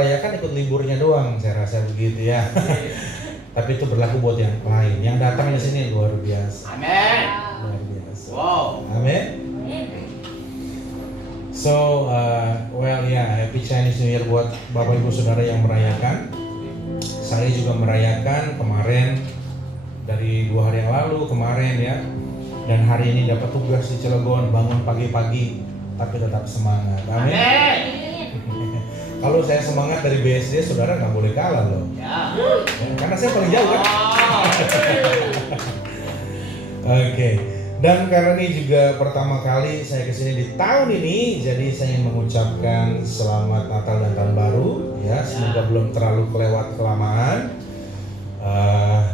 Saya kan ikut liburnya doang, saya rasa begitu ya. Tapi itu berlaku buat yang lain. Yang datang di sini luar biasa. Amin. Luar biasa. Wow. Amin. So, happy Chinese New Year buat Bapak Ibu Saudara yang merayakan. Saya juga merayakan kemarin dari 2 hari yang lalu kemarin ya. Dan hari ini dapat tugas di Cilegon, bangun pagi-pagi tapi tetap semangat. Amin. Kalau saya semangat dari BSD, saudara nggak boleh kalah loh. Ya. Karena saya paling jauh kan. Wow. Oke. Dan karena ini juga pertama kali saya kesini di tahun ini, jadi saya ingin mengucapkan selamat Natal dan Tahun Baru. Ya, semoga belum terlalu kelewat kelamaan.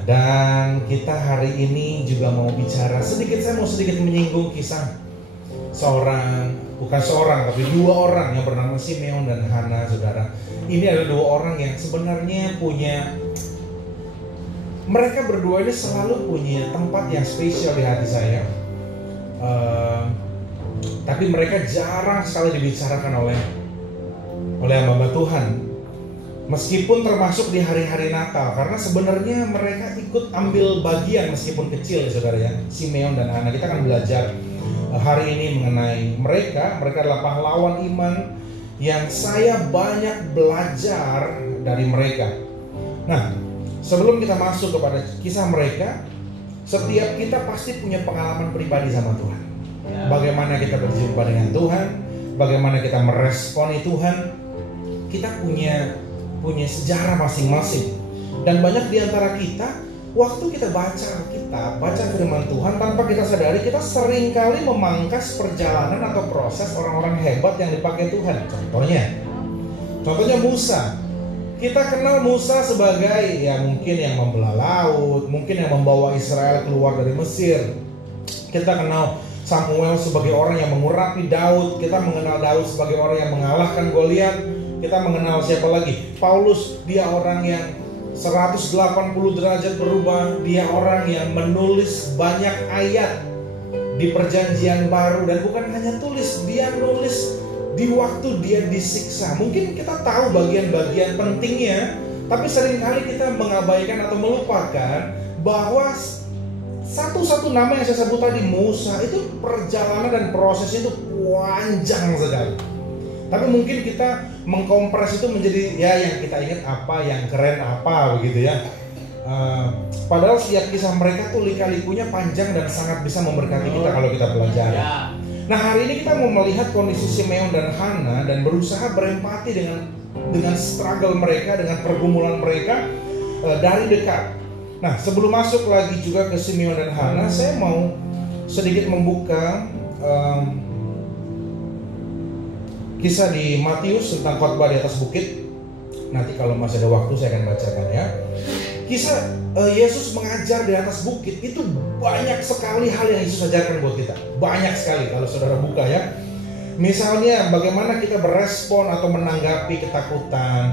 Dan kita hari ini juga mau bicara sedikit, saya mau sedikit menyinggung kisah bukan seorang tapi 2 orang yang bernama Simeon dan Hana, saudara. Ini adalah 2 orang yang sebenarnya mereka berdua ini selalu punya tempat yang spesial di hati saya. Tapi mereka jarang sekali dibicarakan oleh hamba Tuhan. Meskipun termasuk di hari-hari Natal, karena sebenarnya mereka ikut ambil bagian meskipun kecil ya saudara ya. Simeon dan Hana, kita akan belajar hari ini mengenai mereka adalah pahlawan iman yang saya banyak belajar dari mereka. Nah, sebelum kita masuk kepada kisah mereka, setiap kita pasti punya pengalaman pribadi sama Tuhan. Bagaimana kita berjumpa dengan Tuhan, bagaimana kita meresponi Tuhan. Kita punya sejarah masing-masing. Dan banyak di antara kita, waktu kita baca Alkitab, baca firman Tuhan, tanpa kita sadari, kita seringkali memangkas perjalanan atau proses orang-orang hebat yang dipakai Tuhan. Contohnya Musa. Kita kenal Musa sebagai mungkin yang membelah laut, mungkin yang membawa Israel keluar dari Mesir. Kita kenal Samuel sebagai orang yang mengurapi Daud. Kita mengenal Daud sebagai orang yang mengalahkan Goliat. Kita mengenal siapa lagi? Paulus, dia orang yang 180 derajat berubah. Dia orang yang menulis banyak ayat di Perjanjian Baru. Dan bukan hanya tulis, dia nulis di waktu dia disiksa. Mungkin kita tahu bagian-bagian pentingnya, tapi seringkali kita mengabaikan atau melupakan bahwa satu-satu nama yang saya sebut tadi, Musa, itu perjalanan dan prosesnya itu panjang sekali. Tapi mungkin kita mengkompres itu menjadi yang kita ingat apa, yang keren apa begitu ya. Padahal setiap kisah mereka tuh lika-likunya panjang dan sangat bisa memberkati kita kalau kita pelajari. Nah, hari ini kita mau melihat kondisi Simeon dan Hana dan berusaha berempati dengan struggle mereka, dengan pergumulan mereka dari dekat. Nah, sebelum masuk lagi juga ke Simeon dan Hana, saya mau sedikit membuka kisah di Matius tentang khotbah di atas bukit. Nanti kalau masih ada waktu saya akan bacakan ya. Kisah Yesus mengajar di atas bukit itu banyak sekali hal yang Yesus ajarkan buat kita. Banyak sekali kalau saudara buka ya. Misalnya bagaimana kita berespon atau menanggapi ketakutan,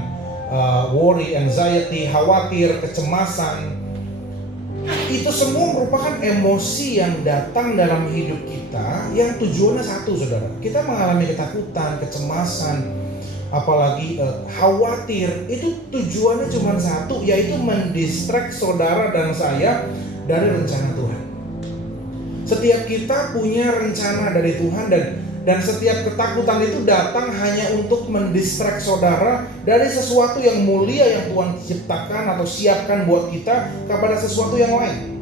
worry, anxiety, khawatir, kecemasan. Itu semua merupakan emosi yang datang dalam hidup kita yang tujuannya satu, saudara. Kita mengalami ketakutan, kecemasan, apalagi khawatir. Itu tujuannya cuma satu, yaitu mendistract saudara dan saya dari rencana Tuhan. Setiap kita punya rencana dari Tuhan dan setiap ketakutan itu datang hanya untuk mendistract saudara dari sesuatu yang mulia yang Tuhan ciptakan atau siapkan buat kita kepada sesuatu yang lain.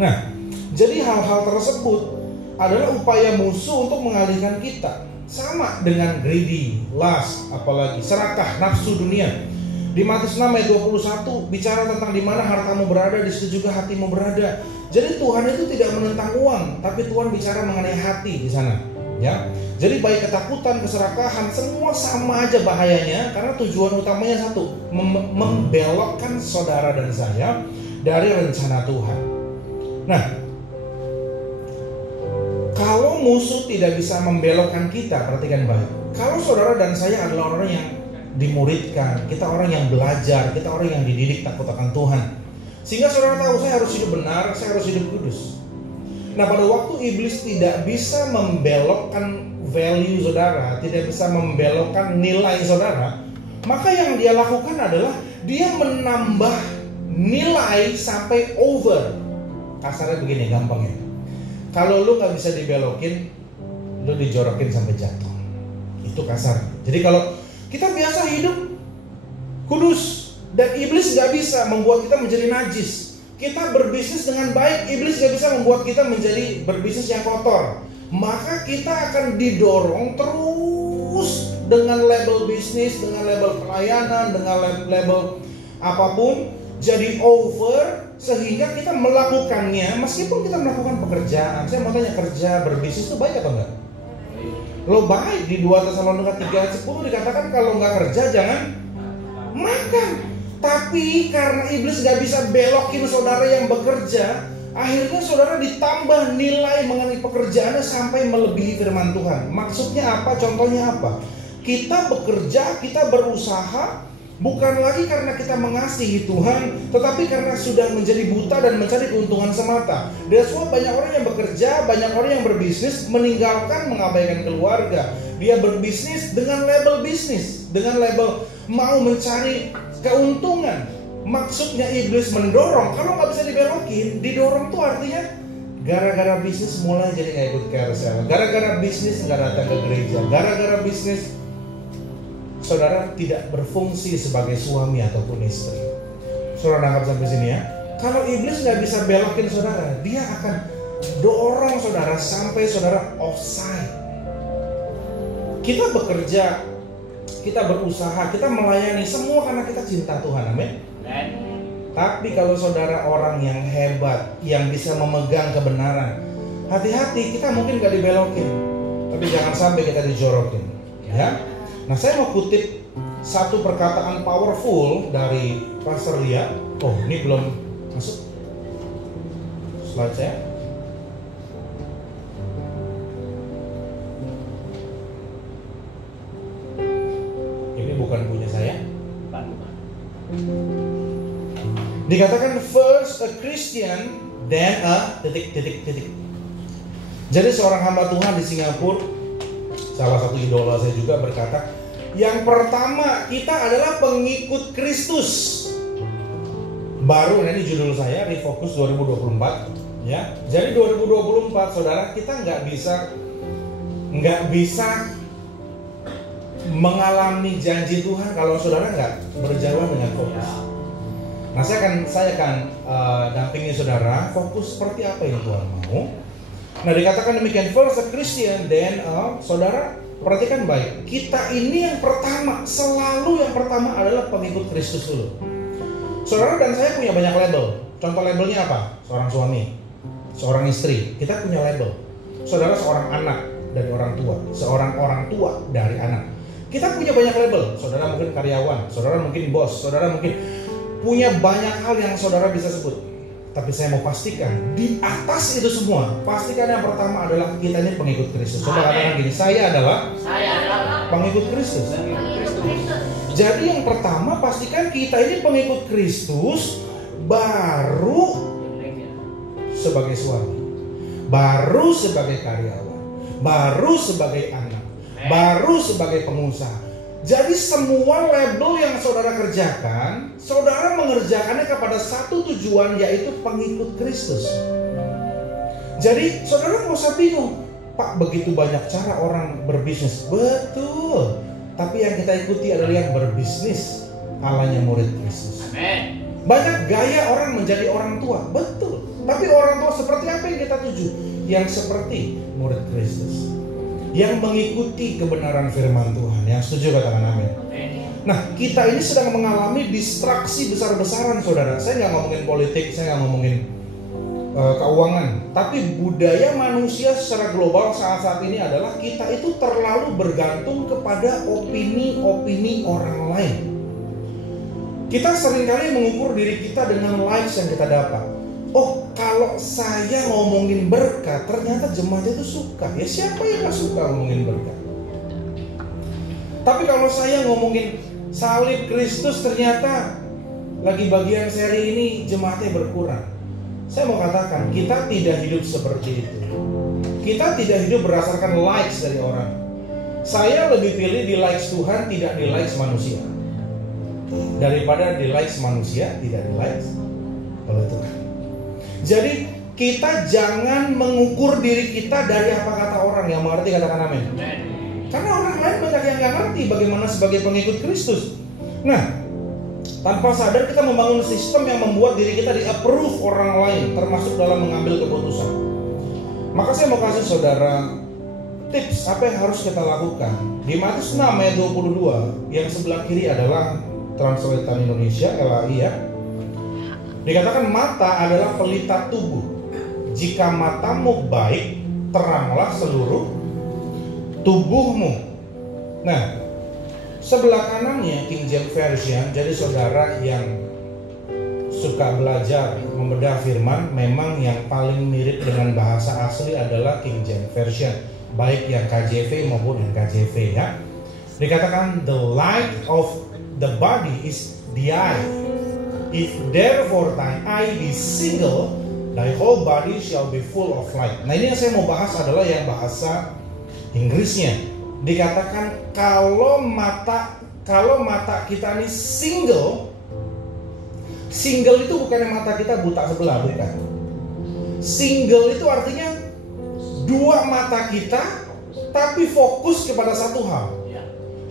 Nah, jadi hal-hal tersebut adalah upaya musuh untuk mengalihkan kita. Sama dengan greedy, lust, apalagi serakah, nafsu dunia. Di Matius 6 ayat 21 bicara tentang di mana hartamu berada, di situ juga hatimu berada. Jadi Tuhan itu tidak menentang uang, tapi Tuhan bicara mengenai hati di sana. Ya, jadi baik ketakutan, keserakahan, semua sama aja bahayanya karena tujuan utamanya satu, membelokkan saudara dan saya dari rencana Tuhan. Nah, kalau musuh tidak bisa membelokkan kita, perhatikan baik. Kalau saudara dan saya adalah orang yang dimuridkan, kita orang yang belajar, kita orang yang dididik takut akan Tuhan, sehingga saudara tahu saya harus hidup benar, saya harus hidup kudus. Nah, pada waktu iblis tidak bisa membelokkan value saudara, tidak bisa membelokkan nilai saudara, Maka yang dia lakukan adalah dia menambah nilai sampai over. Kasarnya begini, gampangnya. Kalau lu gak bisa dibelokin, lu dijorokin sampai jatuh. Itu kasar. Jadi kalau kita biasa hidup kudus, dan iblis gak bisa membuat kita menjadi najis. Kita berbisnis dengan baik, iblis gak bisa membuat kita menjadi berbisnis yang kotor. Maka kita akan didorong terus dengan label bisnis, dengan label pelayanan, dengan label apapun, jadi over, sehingga kita melakukannya meskipun kita melakukan pekerjaan. Saya mau tanya, kerja berbisnis itu baik atau enggak? Lo baik. Di 2 Tesalonika 3:10 dikatakan kalau nggak kerja jangan makan. Tapi karena iblis nggak bisa belokin saudara yang bekerja, akhirnya saudara ditambah nilai mengenai pekerjaannya sampai melebihi firman Tuhan. Maksudnya apa? Contohnya apa? Kita bekerja, kita berusaha bukan lagi karena kita mengasihi Tuhan, tetapi karena sudah menjadi buta dan mencari keuntungan semata. That's why banyak orang yang bekerja, banyak orang yang berbisnis meninggalkan, mengabaikan keluarga. Dia berbisnis dengan label bisnis, dengan label mau mencari keuntungan. Maksudnya iblis mendorong. Kalau nggak bisa dibelokin, didorong tuh artinya gara-gara bisnis mulai jadi nggak ikut carousel, gara-gara bisnis nggak datang ke gereja, gara-gara bisnis saudara tidak berfungsi sebagai suami ataupun istri. Saudara nangkap sampai sini ya. Kalau iblis nggak bisa belokin saudara, dia akan dorong saudara sampai saudara offside. Kita bekerja, kita berusaha, kita melayani semua karena kita cinta Tuhan, amin. Tapi kalau saudara orang yang hebat, yang bisa memegang kebenaran, hati-hati, kita mungkin gak dibelokin, tapi jangan sampai kita dijorokin, ya. Nah, saya mau kutip satu perkataan powerful dari Pastor Lia. Oh, ini belum masuk slide saya. Ini bukan punya saya. Dikatakan first a Christian, then a ... Jadi seorang hamba Tuhan di Singapura, salah satu idola saya juga, berkata, yang pertama kita adalah pengikut Kristus. Baru, ini judul saya, Refocus 2024, ya. Jadi 2024 saudara, kita nggak bisa mengalami janji Tuhan kalau saudara nggak berjalan dengan fokus. Nah, saya akan dampingi saudara fokus seperti apa yang Tuhan mau. Nah, dikatakan demikian, first a Christian, then saudara perhatikan baik. Kita ini yang pertama, selalu yang pertama adalah pengikut Kristus dulu. Saudara dan saya punya banyak label. Contoh labelnya apa? Seorang suami, seorang istri, kita punya label. Saudara seorang anak dari orang tua, seorang orang tua dari anak. Kita punya banyak label. Saudara mungkin karyawan, saudara mungkin bos, saudara mungkin punya banyak hal yang saudara bisa sebut. Tapi saya mau pastikan, di atas itu semua, pastikan yang pertama adalah kita ini pengikut Kristus. Coba katakan gini, saya adalah pengikut Kristus. Jadi yang pertama, pastikan kita ini pengikut Kristus, baru sebagai suami, baru sebagai karyawan, baru sebagai anak, baru sebagai pengusaha. Jadi semua label yang saudara kerjakan, saudara mengerjakannya kepada satu tujuan, yaitu pengikut Kristus. Jadi saudara nggak usah bingung, Pak, begitu banyak cara orang berbisnis. Betul, tapi yang kita ikuti adalah yang berbisnis alanya murid Kristus. Amen. Banyak gaya orang menjadi orang tua, betul. Tapi orang tua seperti apa yang kita tuju? Yang seperti murid Kristus, yang mengikuti kebenaran firman Tuhan. Yang setuju katakan amin. Nah, kita ini sedang mengalami distraksi besar-besaran saudara. Saya nggak ngomongin politik, saya nggak ngomongin keuangan, tapi budaya manusia secara global saat ini adalah kita itu terlalu bergantung kepada opini-opini orang lain. Kita seringkali mengukur diri kita dengan likes yang kita dapat. Oh, kalau saya ngomongin berkat, ternyata jemaat itu suka. Ya siapa yang gak suka ngomongin berkat? Tapi kalau saya ngomongin salib Kristus, ternyata lagi bagian seri ini jemaatnya berkurang. Saya mau katakan, kita tidak hidup seperti itu. Kita tidak hidup berdasarkan likes dari orang. Saya lebih pilih di likes Tuhan, tidak di likes manusia. daripada di likes manusia, tidak di likes oleh Tuhan. Jadi kita jangan mengukur diri kita dari apa kata orang. Yang mengerti katakan amin. Karena orang lain banyak yang nggak ngerti bagaimana sebagai pengikut Kristus. Nah, tanpa sadar kita membangun sistem yang membuat diri kita di-approve orang lain, termasuk dalam mengambil keputusan. Maka saya mau kasih saudara tips apa yang harus kita lakukan. Di Matius 6 ayat 22, yang sebelah kiri adalah translatean Indonesia, LAI ya. Dikatakan mata adalah pelita tubuh. Jika matamu baik, teranglah seluruh tubuhmu. Nah, sebelah kanannya King James Version. Jadi saudara yang suka belajar membedah firman, memang yang paling mirip dengan bahasa asli adalah King James Version, baik yang KJV maupun yang KJV ya. Dikatakan the light of the body is the eye. If therefore thine eye be single, thy whole body shall be full of light. Nah, ini yang saya mau bahas adalah yang bahasa Inggrisnya. Dikatakan kalau mata kita ini single itu bukannya mata kita buta sebelah, bukan. Single itu artinya dua mata kita tapi fokus kepada satu hal.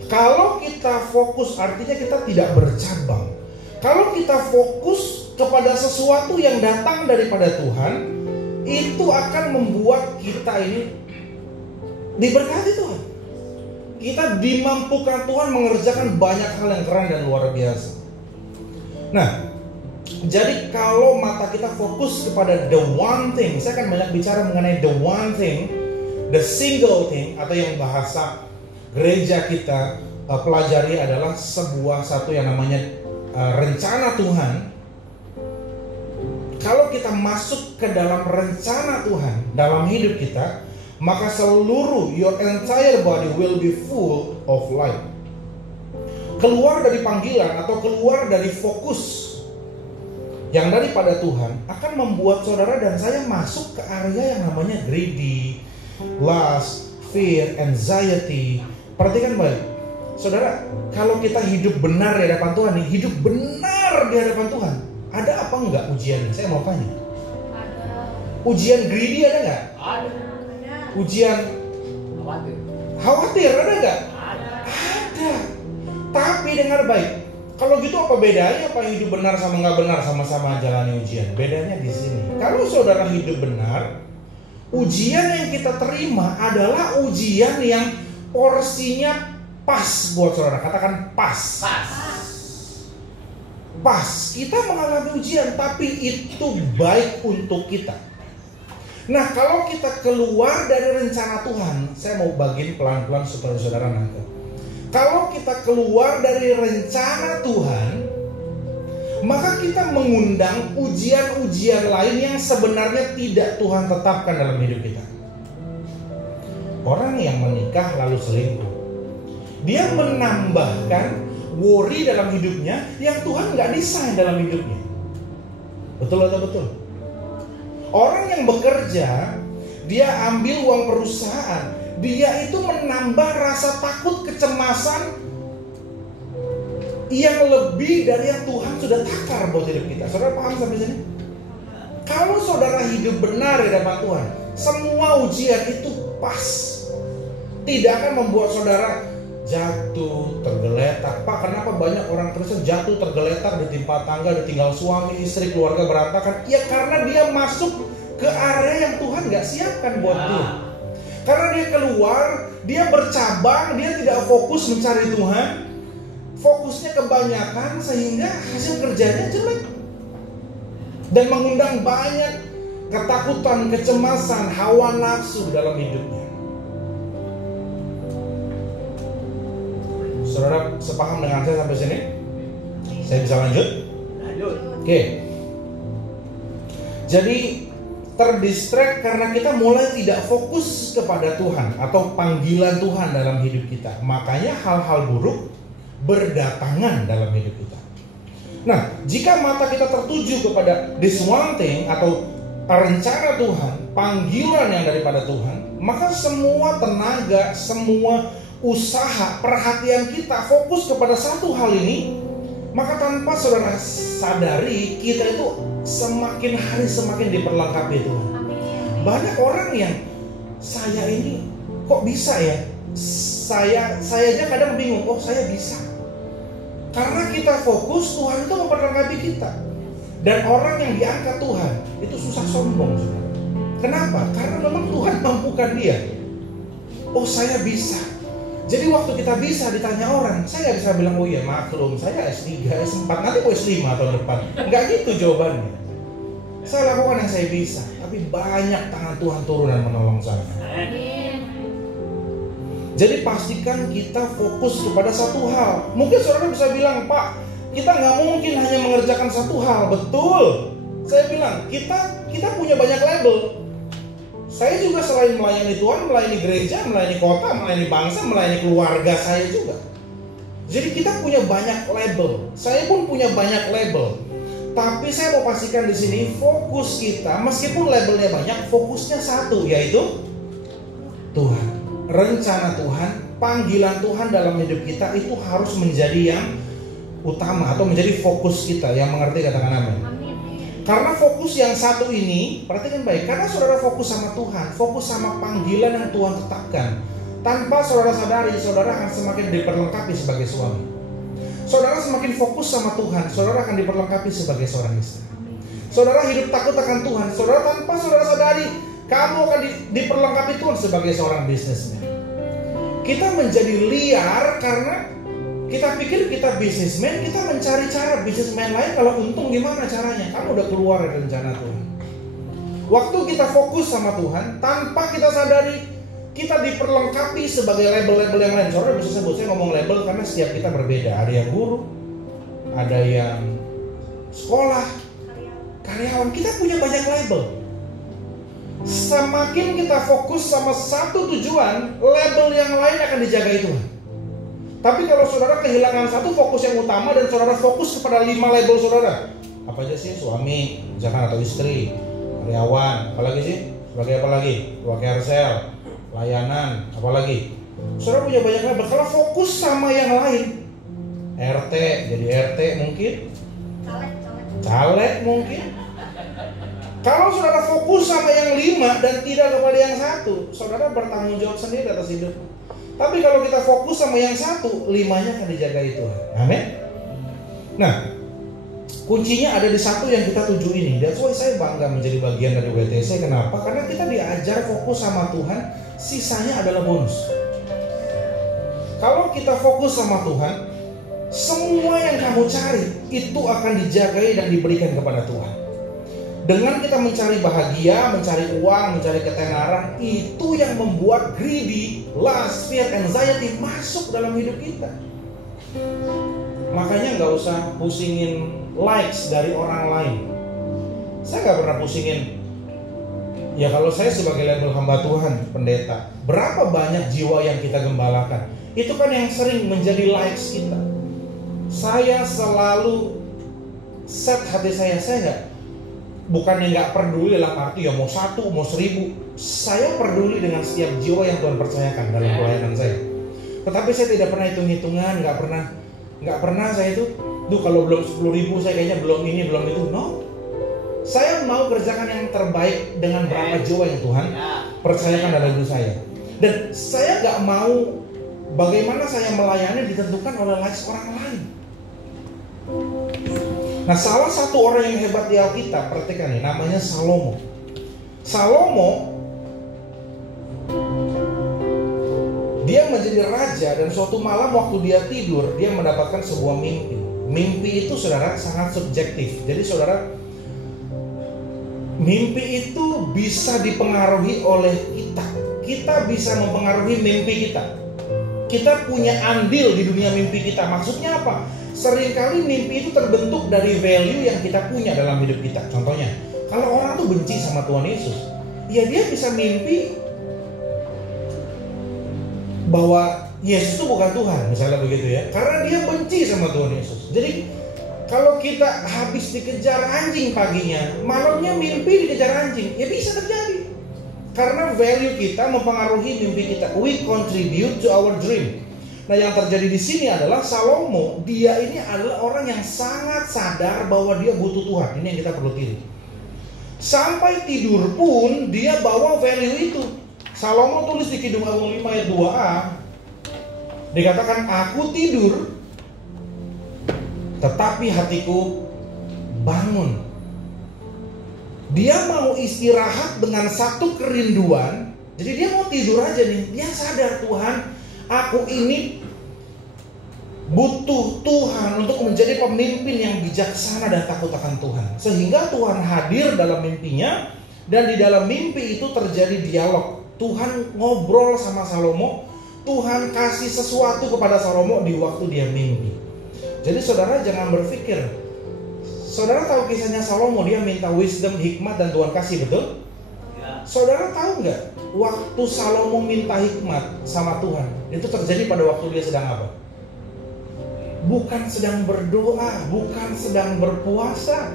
Kalau kita fokus artinya kita tidak bercabang. Kalau kita fokus kepada sesuatu yang datang daripada Tuhan, itu akan membuat kita ini diberkati Tuhan. Kita dimampukan Tuhan mengerjakan banyak hal yang keren dan luar biasa. Nah, jadi kalau mata kita fokus kepada the one thing, saya akan banyak bicara mengenai the one thing, the single thing, atau yang bahasa gereja kita pelajari adalah satu yang namanya rencana Tuhan. Kalau kita masuk ke dalam rencana Tuhan dalam hidup kita, maka seluruh your entire body will be full of light. Keluar dari panggilan atau keluar dari fokus yang daripada Tuhan akan membuat saudara dan saya masuk ke area yang namanya greedy, lust, fear, anxiety. Perhatikan baik. Saudara, kalau kita hidup benar di hadapan Tuhan, hidup benar di hadapan Tuhan, ada apa enggak ujiannya? Saya mau tanya. Ada. Ujian greedy ada enggak? Ada. Ujian khawatir ada enggak? Ada. Tapi dengar baik. Kalau gitu apa bedanya apa hidup benar sama enggak benar sama-sama jalani ujian? Bedanya di sini. Kalau saudara hidup benar, ujian yang kita terima adalah ujian yang porsinya pas buat saudara. Katakan pas. Pas. Kita mengalami ujian, tapi itu baik untuk kita. Nah, kalau kita keluar dari rencana Tuhan, saya mau bagiin pelan-pelan supaya saudara nangkep. Kalau kita keluar dari rencana Tuhan, maka kita mengundang ujian-ujian lain yang sebenarnya tidak Tuhan tetapkan dalam hidup kita. Orang yang menikah lalu selingkuh, dia menambahkan worry dalam hidupnya yang Tuhan nggak desain dalam hidupnya. Betul atau betul? Orang yang bekerja, dia ambil uang perusahaan, dia itu menambah rasa takut, kecemasan yang lebih dari yang Tuhan sudah takar buat hidup kita. Saudara paham sampai sini? Kalau saudara hidup benar di hadapan Tuhan, semua ujian itu pas. Tidak akan membuat saudara jatuh, tergeletak. Pak, kenapa banyak orang Kristen jatuh, tergeletak, ditimpa tangga, ditinggal suami, istri, keluarga berantakan? Ya karena dia masuk ke area yang Tuhan gak siapkan buat dia. Karena dia keluar, dia bercabang, dia tidak fokus mencari Tuhan. Fokusnya kebanyakan sehingga hasil kerjanya jelek. Dan mengundang banyak ketakutan, kecemasan, hawa nafsu dalam hidupnya. Saudara sepaham dengan saya sampai sini? Saya bisa lanjut? Lanjut. Oke. Jadi terdistract karena kita mulai tidak fokus kepada Tuhan atau panggilan Tuhan dalam hidup kita. Makanya hal-hal buruk berdatangan dalam hidup kita. Nah, jika mata kita tertuju kepada this one thing atau rencana Tuhan, panggilan yang daripada Tuhan, maka semua tenaga, semua usaha, perhatian kita fokus kepada satu hal ini, Maka tanpa saudara sadari, kita itu semakin hari semakin diperlengkapi Tuhan. Banyak orang yang, saya ini kok bisa ya? Saya aja kadang bingung, oh saya bisa. Karena kita fokus, Tuhan itu memperlengkapi kita. Dan orang yang diangkat Tuhan itu susah sombong, saudara. Kenapa? Karena memang Tuhan mampukan dia. Oh saya bisa. Jadi waktu kita bisa ditanya orang, saya nggak bisa bilang, oh iya maklum, saya S3, S4, nanti mau S5 tahun depan. Nggak gitu jawabannya. Saya lakukan yang saya bisa, tapi banyak tangan Tuhan turun dan menolong saya. Jadi pastikan kita fokus kepada satu hal. Mungkin saudara bisa bilang, Pak, kita nggak mungkin hanya mengerjakan satu hal. Betul. Saya bilang, kita punya banyak label. Saya juga selain melayani Tuhan, melayani gereja, melayani kota, melayani bangsa, melayani keluarga saya juga. Jadi kita punya banyak label. Saya pun punya banyak label. Tapi saya mau pastikan di sini fokus kita, meskipun labelnya banyak, fokusnya satu, yaitu Tuhan. Rencana Tuhan, panggilan Tuhan dalam hidup kita itu harus menjadi yang utama atau menjadi fokus kita. Yang mengerti katakan amin. Karena fokus yang satu ini, perhatikan baik, karena saudara fokus sama Tuhan, fokus sama panggilan yang Tuhan tetapkan. Tanpa saudara sadari, saudara akan semakin diperlengkapi sebagai suami. Saudara semakin fokus sama Tuhan, saudara akan diperlengkapi sebagai seorang istri. Saudara hidup takut akan Tuhan, saudara tanpa saudara sadari, kamu akan diperlengkapi Tuhan sebagai seorang bisnismen. Kita menjadi liar karena kita pikir kita bisnismen, kita mencari cara bisnismen lain. Kalau untung gimana caranya? Kamu udah keluar dari rencana Tuhan. Waktu kita fokus sama Tuhan, tanpa kita sadari, kita diperlengkapi sebagai label-label yang lain. Saudara bisa sebut, saya ngomong label karena setiap kita berbeda. Ada yang guru, ada yang sekolah, karyawan. Kita punya banyak label. Semakin kita fokus sama satu tujuan, label yang lain akan dijaga Tuhan. Tapi kalau saudara kehilangan satu fokus yang utama dan saudara fokus kepada 5 label saudara, apa aja sih? Suami, misalkan, atau istri, karyawan, apalagi sih? Sebagai apa lagi? Ketua Kersel, layanan, apalagi? Saudara punya banyak label. Kalau fokus sama yang lain, RT, jadi RT mungkin, caleg mungkin. Kalau saudara fokus sama yang 5 dan tidak kepada yang satu, saudara bertanggung jawab sendiri atas hidup. Tapi kalau kita fokus sama yang satu, 5-nya akan dijaga Tuhan. Amin. Nah, kuncinya ada di satu yang kita tuju ini. That's why saya bangga menjadi bagian dari WTC. Kenapa? Karena kita diajar fokus sama Tuhan, sisanya adalah bonus. Kalau kita fokus sama Tuhan, semua yang kamu cari itu akan dijagai dan diberikan kepada Tuhan. Dengan kita mencari bahagia, mencari uang, mencari ketenaran, itu yang membuat greedy, lust, fear, anxiety masuk dalam hidup kita. Makanya gak usah pusingin likes dari orang lain. Saya gak pernah pusingin. Ya kalau saya sebagai label hamba Tuhan, pendeta, berapa banyak jiwa yang kita gembalakan, itu kan yang sering menjadi likes kita. Saya selalu set hati saya gak, bukannya nggak peduli dalam arti ya mau 1, mau 1000. Saya peduli dengan setiap jiwa yang Tuhan percayakan dalam pelayanan saya. Tetapi saya tidak pernah hitung-hitungan, nggak pernah saya itu, kalau belum 10.000 saya kayaknya belum ini, belum itu. No, saya mau kerjakan yang terbaik dengan berapa jiwa yang Tuhan percayakan dalam hidup saya. Dan saya nggak mau bagaimana saya melayani ditentukan oleh likes orang lain. Nah, salah satu orang yang hebat di Alkitab, perhatikan nih, namanya Salomo. Salomo, dia menjadi raja dan suatu malam waktu dia tidur, dia mendapatkan sebuah mimpi. Mimpi itu saudara sangat subjektif. Jadi saudara, mimpi itu bisa dipengaruhi oleh kita. Kita bisa mempengaruhi mimpi kita. Kita punya andil di dunia mimpi kita. Maksudnya apa? Seringkali mimpi itu terbentuk dari value yang kita punya dalam hidup kita. Contohnya, kalau orang tuh benci sama Tuhan Yesus, ya dia bisa mimpi bahwa Yesus itu bukan Tuhan, misalnya begitu ya. Karena dia benci sama Tuhan Yesus. Jadi kalau kita habis dikejar anjing paginya, malamnya mimpi dikejar anjing, ya bisa terjadi. Karena value kita mempengaruhi mimpi kita. We contribute to our dream. Nah, yang terjadi di sini adalah Salomo, dia ini adalah orang yang sangat sadar bahwa dia butuh Tuhan. Ini yang kita perlu tiru. Sampai tidur pun dia bawa value itu. Salomo tulis di Kidung Agung 5 ayat 2a, dikatakan, aku tidur, tetapi hatiku bangun. Dia mau istirahat dengan satu kerinduan. Jadi dia mau tidur aja nih. Dia sadar, Tuhan, aku ini butuh Tuhan untuk menjadi pemimpin yang bijaksana dan takut akan Tuhan. Sehingga Tuhan hadir dalam mimpinya. Dan di dalam mimpi itu terjadi dialog. Tuhan ngobrol sama Salomo. Tuhan kasih sesuatu kepada Salomo di waktu dia mimpi. Jadi saudara jangan berpikir. Saudara tahu kisahnya Salomo, dia minta wisdom, hikmat, dan Tuhan kasih, betul? Ya. Saudara tahu nggak? Waktu Salomo minta hikmat sama Tuhan, itu terjadi pada waktu dia sedang apa? Bukan sedang berdoa, bukan sedang berpuasa.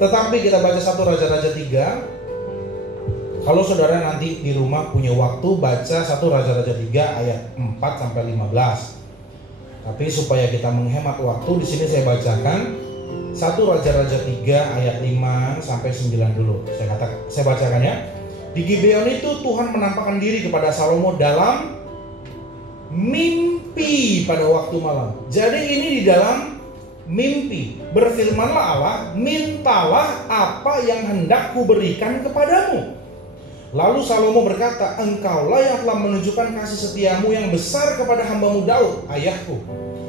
Tetapi kita baca 1 Raja-Raja 3. Kalau saudara nanti di rumah punya waktu, baca 1 Raja-Raja 3 ayat 4-15. Tapi supaya kita menghemat waktu, di sini saya bacakan 1 Raja-Raja 3 ayat 5-9 dulu. Saya bacakan ya. Di Gibeon itu Tuhan menampakkan diri kepada Salomo dalam mimpi pada waktu malam. Jadi ini di dalam mimpi. Berfirmanlah Allah, mintalah apa yang hendak kuberikan kepadamu. Lalu Salomo berkata, engkaulah yang telah menunjukkan kasih setiamu yang besar kepada hambamu Daud, ayahku.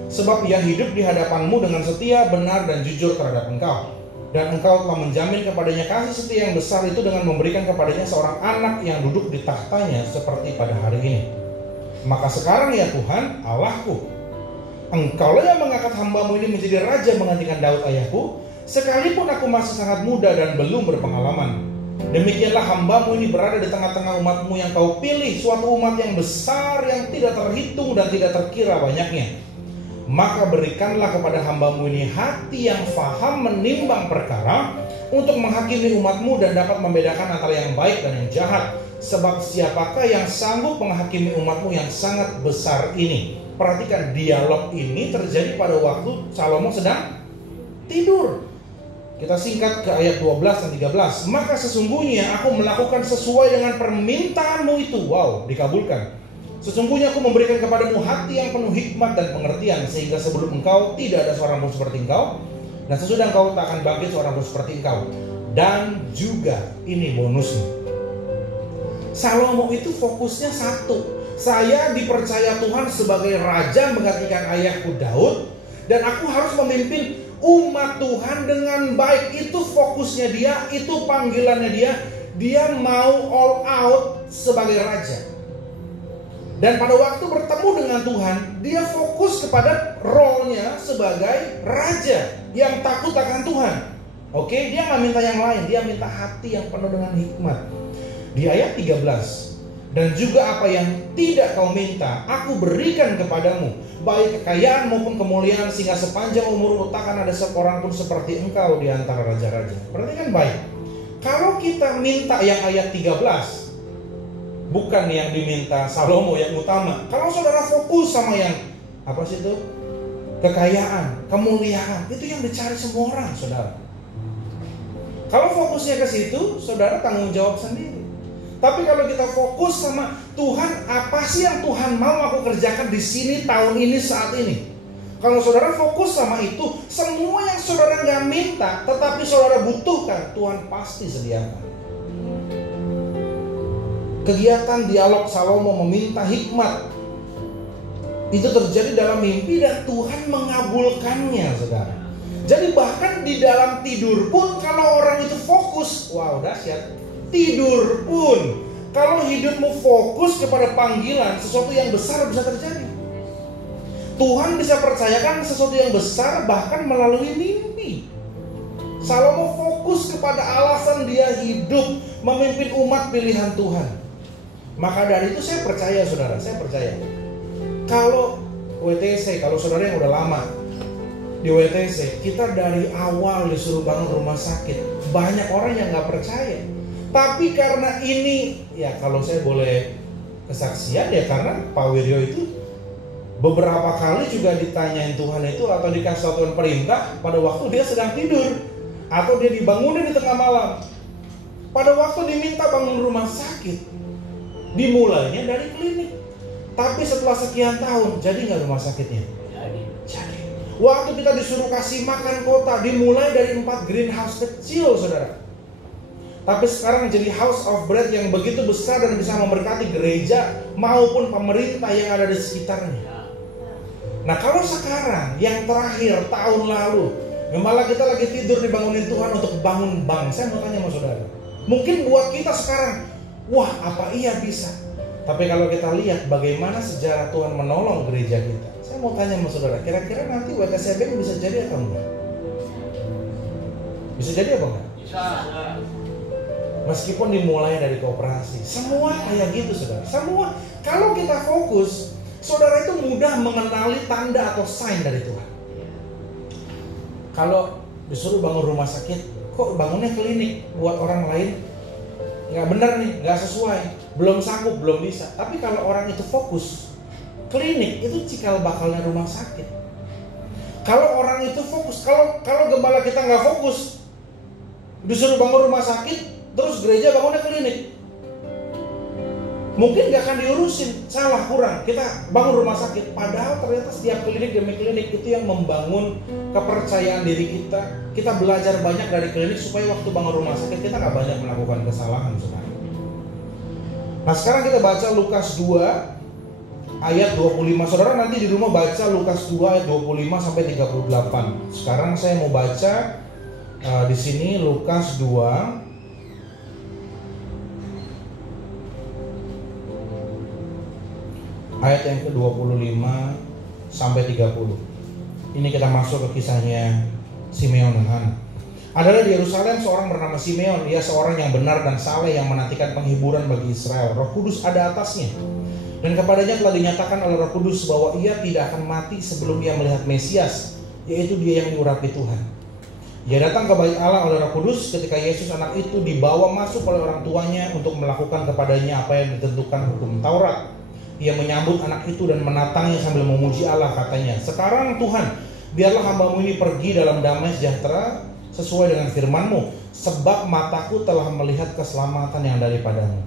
Sebab ia hidup di hadapanmu dengan setia, benar, dan jujur terhadap engkau. Dan engkau telah menjamin kepadanya kasih setia yang besar itu dengan memberikan kepadanya seorang anak yang duduk di tahtanya seperti pada hari ini. Maka sekarang ya Tuhan, Allahku, engkaulah yang mengangkat hambamu ini menjadi raja menggantikan Daud ayahku, sekalipun aku masih sangat muda dan belum berpengalaman. Demikianlah hambamu ini berada di tengah-tengah umatmu yang kau pilih, suatu umat yang besar yang tidak terhitung dan tidak terkira banyaknya. Maka berikanlah kepada hambamu ini hati yang faham menimbang perkara, untuk menghakimi umatmu dan dapat membedakan antara yang baik dan yang jahat. Sebab siapakah yang sanggup menghakimi umatmu yang sangat besar ini? Perhatikan, dialog ini terjadi pada waktu Salomo sedang tidur. Kita singkat ke ayat 12 dan 13. Maka sesungguhnya aku melakukan sesuai dengan permintaanmu itu. Wow, dikabulkan. Sesungguhnya aku memberikan kepadamu hati yang penuh hikmat dan pengertian, sehingga sebelum engkau tidak ada seorang pun seperti engkau, dan sesudah engkau tak akan bangkit seorang pun seperti engkau. Dan juga ini bonusnya, Salomo itu fokusnya satu. Saya dipercaya Tuhan sebagai raja menggantikan ayahku Daud, dan aku harus memimpin umat Tuhan dengan baik. Itu fokusnya dia, itu panggilannya dia. Dia mau all out sebagai raja. Dan pada waktu bertemu dengan Tuhan, dia fokus kepada role-nya sebagai raja yang takut akan Tuhan. Oke, dia nggak minta yang lain, dia minta hati yang penuh dengan hikmat. Di ayat 13, dan juga apa yang tidak kau minta, aku berikan kepadamu, baik kekayaan maupun kemuliaan, sehingga sepanjang umurmu takkan ada seorang pun seperti engkau di antara raja-raja. Perhatikan baik, kalau kita minta yang ayat 13, bukan yang diminta Salomo yang utama. Kalau saudara fokus sama yang apa sih itu? Kekayaan, kemuliaan, itu yang dicari semua orang, saudara. Kalau fokusnya ke situ, saudara tanggung jawab sendiri. Tapi kalau kita fokus sama Tuhan, apa sih yang Tuhan mau aku kerjakan di sini tahun ini saat ini? Kalau saudara fokus sama itu, semua yang saudara nggak minta, tetapi saudara butuhkan, Tuhan pasti sediakan. Kegiatan dialog Salomo meminta hikmat itu terjadi dalam mimpi dan Tuhan mengabulkannya, saudara. Jadi bahkan di dalam tidur pun kalau orang itu fokus, wow dahsyat. Tidur pun kalau hidupmu fokus kepada panggilan, sesuatu yang besar bisa terjadi. Tuhan bisa percayakan sesuatu yang besar bahkan melalui mimpi. Salomo fokus kepada alasan dia hidup memimpin umat pilihan Tuhan. Maka dari itu saya percaya, saudara, saya percaya. Kalau WTC, kalau saudara yang udah lama di WTC, kita dari awal disuruh bangun rumah sakit, banyak orang yang gak percaya. Tapi karena ini, ya kalau saya boleh kesaksian ya, karena Pak Wiryo itu Beberapa kali juga ditanyain Tuhan itu atau dikasih satu perintah pada waktu dia sedang tidur, atau dia dibangunin di tengah malam. Pada waktu diminta bangun rumah sakit, dimulainya dari klinik. Tapi setelah sekian tahun, jadi nggak rumah sakitnya? Jadi. Waktu kita disuruh kasih makan kota, dimulai dari 4 greenhouse kecil, saudara. Tapi sekarang jadi house of bread yang begitu besar dan bisa memberkati gereja maupun pemerintah yang ada di sekitarnya. Nah, kalau sekarang yang terakhir tahun lalu, malah kita lagi tidur dibangunin Tuhan untuk bangun bank. Saya mau tanya sama saudara, mungkin buat kita sekarang, wah apa iya bisa? Tapi kalau kita lihat bagaimana sejarah Tuhan menolong gereja kita, saya mau tanya sama saudara, kira-kira nanti WTCB bisa jadi atau enggak? Bisa jadi apa enggak? Bisa. Meskipun dimulai dari koperasi, semua kayak gitu, saudara. Semua, kalau kita fokus, saudara itu mudah mengenali tanda atau sign dari Tuhan. Kalau disuruh bangun rumah sakit, kok bangunnya klinik buat orang lain? Nggak benar nih, nggak sesuai, belum sanggup, belum bisa. Tapi kalau orang itu fokus, klinik itu cikal bakalnya rumah sakit. Kalau orang itu fokus, kalau gembala kita nggak fokus, disuruh bangun rumah sakit, terus gereja bangunnya klinik, mungkin gak akan diurusin, salah, kurang. Kita bangun rumah sakit, padahal ternyata setiap klinik demi klinik itu yang membangun kepercayaan diri kita. Kita belajar banyak dari klinik supaya waktu bangun rumah sakit kita gak banyak melakukan kesalahan, saudara. Nah, sekarang kita baca Lukas 2 ayat 25. Saudara nanti di rumah baca Lukas 2 ayat 25 sampai 38. Sekarang saya mau baca di sini Lukas 2 ayat yang ke-25 sampai 30. Ini kita masuk ke kisahnya Simeon dan Hana. Adalah di Yerusalem seorang bernama Simeon. Ia seorang yang benar dan saleh yang menantikan penghiburan bagi Israel. Roh Kudus ada atasnya, dan kepadanya telah dinyatakan oleh Roh Kudus bahwa ia tidak akan mati sebelum ia melihat Mesias, yaitu dia yang diurapi Tuhan. Ia datang ke bait Allah oleh Roh Kudus ketika Yesus anak itu dibawa masuk oleh orang tuanya untuk melakukan kepadanya apa yang ditentukan hukum Taurat. Ia menyambut anak itu dan menatangnya sambil memuji Allah, katanya, "Sekarang Tuhan, biarlah hamba-Mu ini pergi dalam damai sejahtera sesuai dengan firman-Mu, sebab mataku telah melihat keselamatan yang daripada-Mu."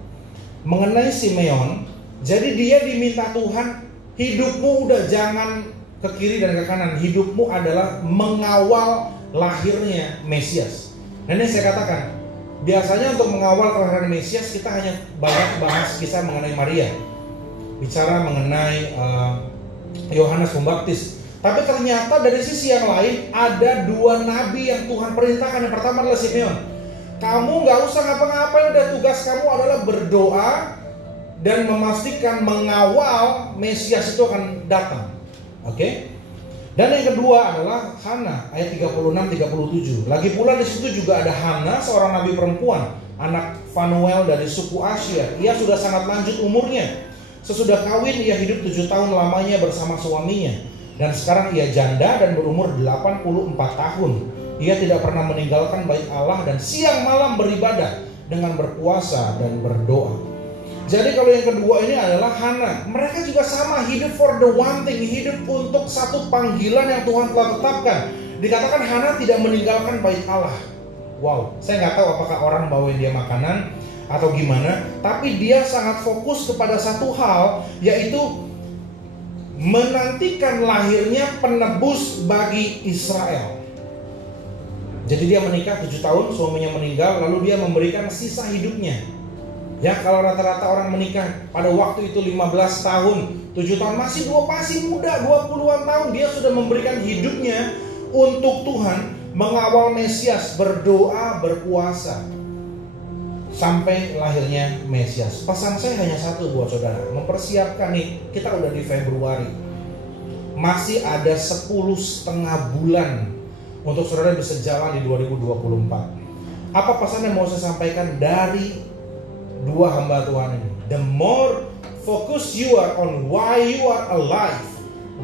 Mengenai Simeon, jadi dia diminta Tuhan, hidupmu udah jangan ke kiri dan ke kanan, hidupmu adalah mengawal lahirnya Mesias. Dan ini saya katakan, biasanya untuk mengawal kelahiran Mesias kita hanya banyak bahas kisah mengenai Maria, bicara mengenai Yohanes Pembaptis. Tapi ternyata dari sisi yang lain ada 2 nabi yang Tuhan perintahkan. Yang pertama adalah Simeon. Kamu gak usah ngapa-ngapain, udah tugas kamu adalah berdoa dan memastikan mengawal Mesias itu akan datang. Oke? Dan yang kedua adalah Hana, ayat 36-37. Lagi pula di situ juga ada Hana, seorang nabi perempuan, anak Fanuel dari suku Asia. Ia sudah sangat lanjut umurnya. Sesudah kawin ia hidup 7 tahun lamanya bersama suaminya, dan sekarang ia janda dan berumur 84 tahun. Ia tidak pernah meninggalkan bait Allah dan siang malam beribadah dengan berpuasa dan berdoa. Jadi kalau yang kedua ini adalah Hana. Mereka juga sama, hidup for the one thing, hidup untuk satu panggilan yang Tuhan telah tetapkan. Dikatakan Hana tidak meninggalkan bait Allah. Wow, saya nggak tahu apakah orang bawain dia makanan atau gimana, tapi dia sangat fokus kepada satu hal, yaitu menantikan lahirnya penebus bagi Israel. Jadi dia menikah 7 tahun, suaminya meninggal, lalu dia memberikan sisa hidupnya. Ya, kalau rata-rata orang menikah pada waktu itu 15 tahun, 7 tahun, masih muda, 20-an tahun, dia sudah memberikan hidupnya untuk Tuhan, mengawal Mesias, berdoa, berpuasa, sampai lahirnya Mesias. Pesan saya hanya satu buat saudara, mempersiapkan nih, kita udah di Februari, masih ada 10,5 bulan untuk saudara bisa jalan di 2024. Apa pesan yang mau saya sampaikan dari 2 hamba Tuhan ini? The more focus you are on why you are alive,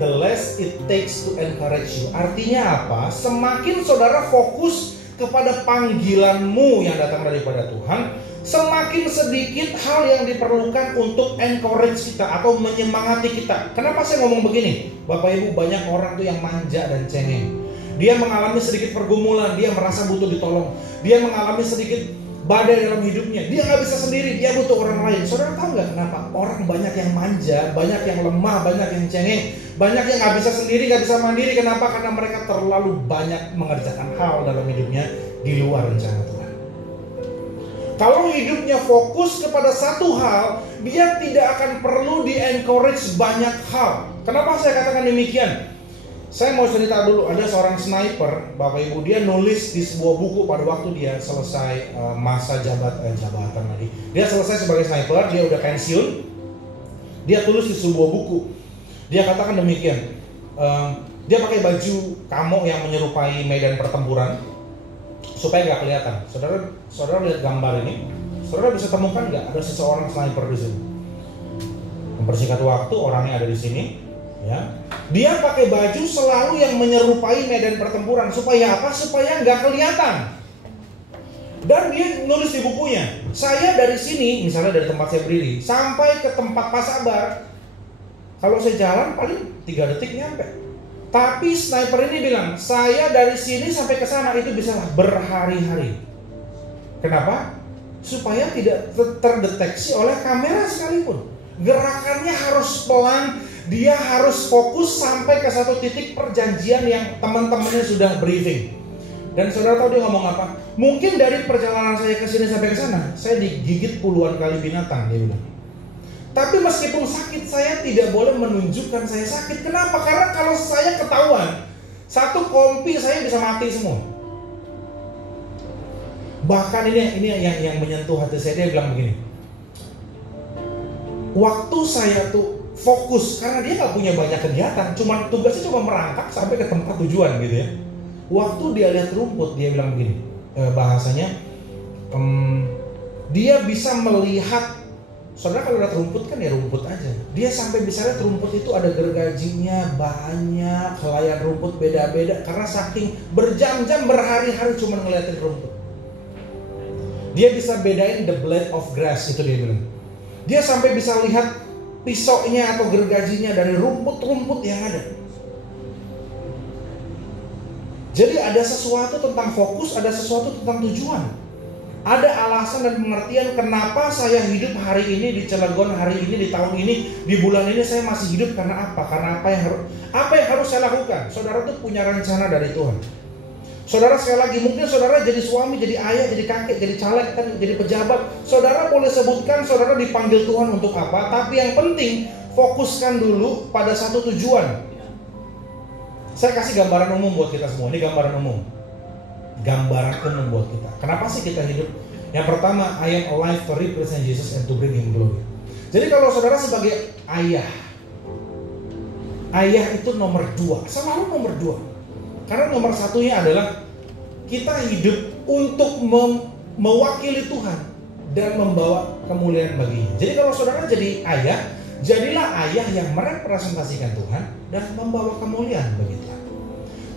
the less it takes to encourage you. Artinya apa? Semakin saudara fokus kepada panggilanmu yang datang daripada Tuhan, Semakin sedikit hal yang diperlukan untuk encourage kita atau menyemangati kita. Kenapa saya ngomong begini? Bapak Ibu, banyak orang tuh yang manja dan cengeng. Dia mengalami sedikit pergumulan, dia merasa butuh ditolong. Dia mengalami sedikit badai dalam hidupnya, dia nggak bisa sendiri, dia butuh orang lain. Saudara tahu nggak kenapa orang banyak yang manja, banyak yang lemah, banyak yang cengeng, banyak yang nggak bisa sendiri, nggak bisa mandiri? Kenapa? Karena mereka terlalu banyak mengerjakan hal dalam hidupnya di luar rencana Tuhan. Kalau hidupnya fokus kepada satu hal, dia tidak akan perlu di-encourage banyak hal. Kenapa saya katakan demikian? Saya mau cerita dulu, ada seorang sniper, Bapak Ibu, dia nulis di sebuah buku pada waktu dia selesai masa jabatan tadi. Dia selesai sebagai sniper, dia udah pensiun. Dia tulis di sebuah buku. Dia katakan demikian. Dia pakai baju kamo yang menyerupai medan pertempuran supaya nggak kelihatan. Saudara lihat gambar ini, saudara bisa temukan nggak ada seseorang sniper di sini? Mempersingkat waktu, orangnya ada di sini. Ya, dia pakai baju selalu yang menyerupai medan pertempuran. Supaya apa? Supaya nggak kelihatan. Dan dia nulis di bukunya, saya dari sini, misalnya dari tempat saya berdiri sampai ke tempat Pasabar, kalau saya jalan paling 3 detik nyampe. Tapi sniper ini bilang, saya dari sini sampai ke sana itu bisa berhari-hari. Kenapa? Supaya tidak terdeteksi oleh kamera sekalipun. Gerakannya harus pelan. Dia harus fokus sampai ke satu titik perjanjian yang teman-temannya sudah briefing. Dan saudara tahu dia ngomong apa? Mungkin dari perjalanan saya ke sini sampai ke sana, saya digigit puluhan kali binatang, dia bilang. Tapi meskipun sakit, saya tidak boleh menunjukkan saya sakit. Kenapa? Karena kalau saya ketahuan, satu kompi saya bisa mati semua. Bahkan ini yang menyentuh hati saya, dia bilang begini. Waktu saya tuh fokus, karena dia nggak punya banyak kegiatan, tugasnya cuma merangkak sampai ke tempat tujuan gitu ya. Waktu dia lihat rumput, dia bilang begini, bahasanya, dia bisa melihat. Saudara kalau lihat rumput kan ya rumput aja. Dia sampai bisa lihat rumput itu ada gergajinya banyak, helaian rumput beda-beda, karena saking berjam-jam berhari-hari cuma ngeliatin rumput. Dia bisa bedain the blade of grass, itu dia bilang. Dia sampai bisa lihat pisaunya atau gergajinya dari rumput-rumput yang ada. Jadi ada sesuatu tentang fokus, ada sesuatu tentang tujuan. Ada alasan dan pengertian kenapa saya hidup hari ini di Cilegon, hari ini di tahun ini, di bulan ini saya masih hidup karena apa? Karena apa yang harus saya lakukan? Saudara tuh punya rencana dari Tuhan. Saudara sekali lagi, mungkin saudara jadi suami, jadi ayah, jadi kakek, jadi caleg, jadi pejabat. Saudara boleh sebutkan saudara dipanggil Tuhan untuk apa. Tapi yang penting, fokuskan dulu pada satu tujuan. Saya kasih gambaran umum buat kita semua. Ini gambaran umum. Gambaran umum buat kita. Kenapa sih kita hidup? Yang pertama, I am alive to represent Jesus and to bring Him glory. Jadi kalau saudara sebagai ayah, ayah itu nomor 2. Selalu nomor 2. Karena nomor satunya adalah kita hidup untuk mewakili Tuhan dan membawa kemuliaan baginya. Jadi kalau saudara jadi ayah, jadilah ayah yang merepresentasikan Tuhan dan membawa kemuliaan bagi Tuhan.